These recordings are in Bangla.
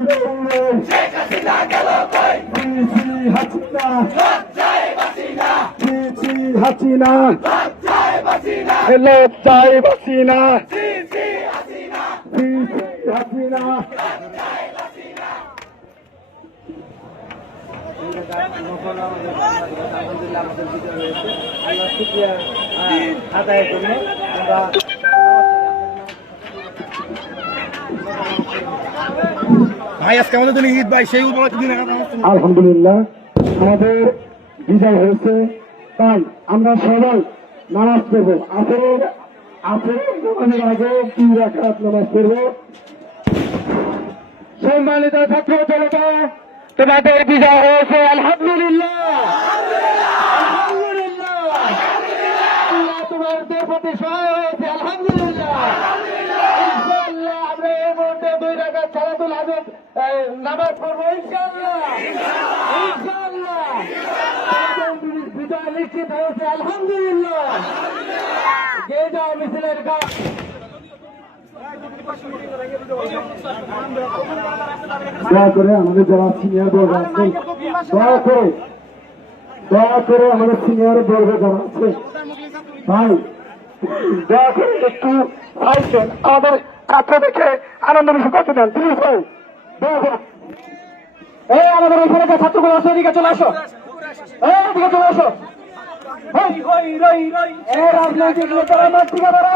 শেখ হাসিনা গেল কই হাসিনা লজ্জায় বাসিনা হাসিনা লজ্জায় বাসিনা লজ্জায় বাসিনা হাসিনা হাসিনা লজ্জায় বাসিনা আলহামদুলিল্লাহ আমাদের বিজয় হয়েছে। আল্লাহ শুকরিয়া আদায়ের জন্য আমরা ভাই আজকে আমাদের জন্য ঈদ ভাই সেই উপলক্ষে দিন আলহামদুলিল্লাহ আমাদের বিজয় হয়েছে, তাই আমরা সবাই নামাজ পড়বো। নামাজের আগে 3 রাকাত নামাজ পড়বো। সম্মানিত ছাত্র জনতা, তোমাদের বিজয় হয়েছে আলহামদুলিল্লাহ। আলহামদুলিল্লাহ আল্লাহ তোমাদের প্রতি সহায় হয়েছে আলহামদুলিল্লাহ। ইনশাআল্লাহ আমরা এই মুহূর্তে 2 রাকাত সালাতুল হাজত নামাজ পড়বো ইনশাআল্লাহ। ইনশাআল্লাহ বিজয় নিশ্চিত হয়েছে আলহামদুলিল্লাহ। যে যাও মিছিলের কাজ দয়া করে আমাদের যারা সিনিয়র বর্গ আছেন, দয়া করে আমাদের সিনিয়র বর্গ যারা আছে ভাই দয়া করে একটু ভাইছেন আমাদের ছাত্র দেখে আনন্দ বেশি করতে দেন প্লিজ ভাই, দয়া করে। এই আমাদের ওইখানে যে ছাত্রগুলো আছে ওদিকে চলে আসো, ওদিকে চলে আসো। রাজনৈতিক নেতারা মাতৃকা দ্বারা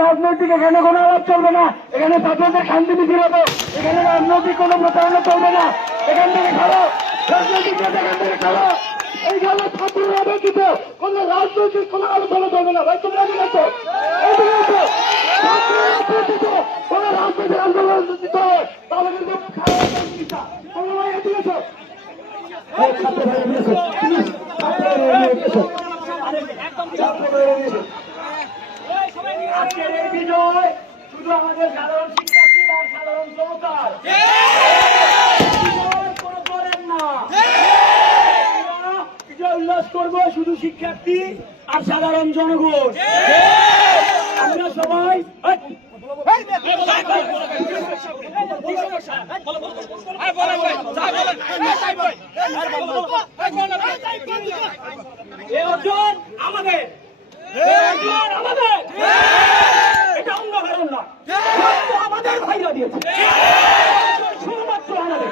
রাজনৈতিক এখানে কোনো আলাপ চলবে না, এখানে ছাত্রদের শান্তি মিছিল হবে, এখানে রাজনৈতিক কোনো প্রচারণা চলবে না। এখান থেকে খালো রাজনৈতিক নেতা, এখান থেকে খালো এইখানে ছাত্ররা ব্যতীত কোন রাজনৈতিক কোন আলোচনা চলবে না। ভাই তোমরা এদিকে আছো, এদিকে আছো। ছাত্ররা ব্যতীত কোন রাজনৈতিক আন্দোলন যদি হয় তাহলে কিন্তু খারাপ চিকিৎসা। তোমরা ভাই এদিকে আছো, ছাত্র ভাই এদিকে আছো, ছাত্র ভাই এদিকে আছো। আজকের এই বিজয় শুধু আমাদের সাধারণ শিক্ষার্থী আর সাধারণ জনতার কোনো করেন না। বিজয় উল্লাস করবো শুধু শিক্ষার্থী আর সাধারণ জনগণ। আমরা সবাই আমাদের এটা অন্য কারণ না, আমাদের ভাইরা দিয়েছে শুধুমাত্র আমাদের।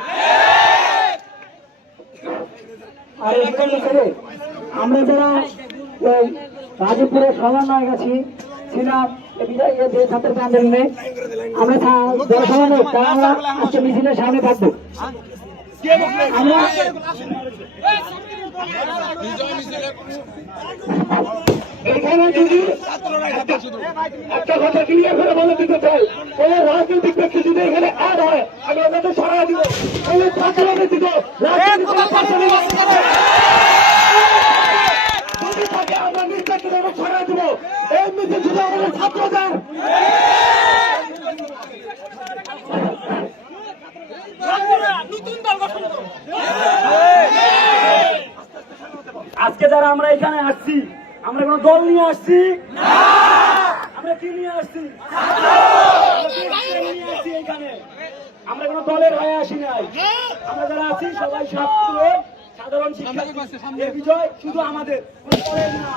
আর এখানে আমরা যারা গাজীপুরের সমন্বয় গেছি ছিলাম ছাত্রদের আন্দোলনে, আমরা যারা সমন্বয় তারা আমরা আজকে মিছিলের সামনে থাকবো। আমরা এখানে যদি একটা কথা ক্লিয়ার করে বলে দিতে চাই, কোন রাজনৈতিক ব্যক্তি যদি এখানে অ্যাড হয় আমি ওনাকে সরাই দিব। কোন ছাত্র ব্যতীত যদি থাকে আমরা নির্যাতিত এবং সরাই দিব। এই মিছিল শুধু আমাদের ছাত্রদের। আজকে যারা আমরা এখানে আসছি, আমরা কোন দল নিয়ে আসছি না, আমরা কি নিয়ে আসছি? এখানে আমরা কোন দলের হয়ে আসি নাই। আমরা যারা আছি সবাই ছাত্র সাধারণ শিক্ষার্থী। এই বিজয় শুধু আমাদের, কোন দলের না।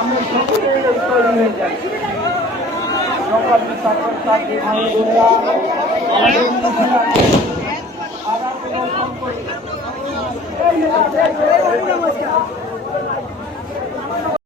আমরা সকলে সংগ্রামী ছাত্র ছাত্রী ভাইয়েরা, আগামী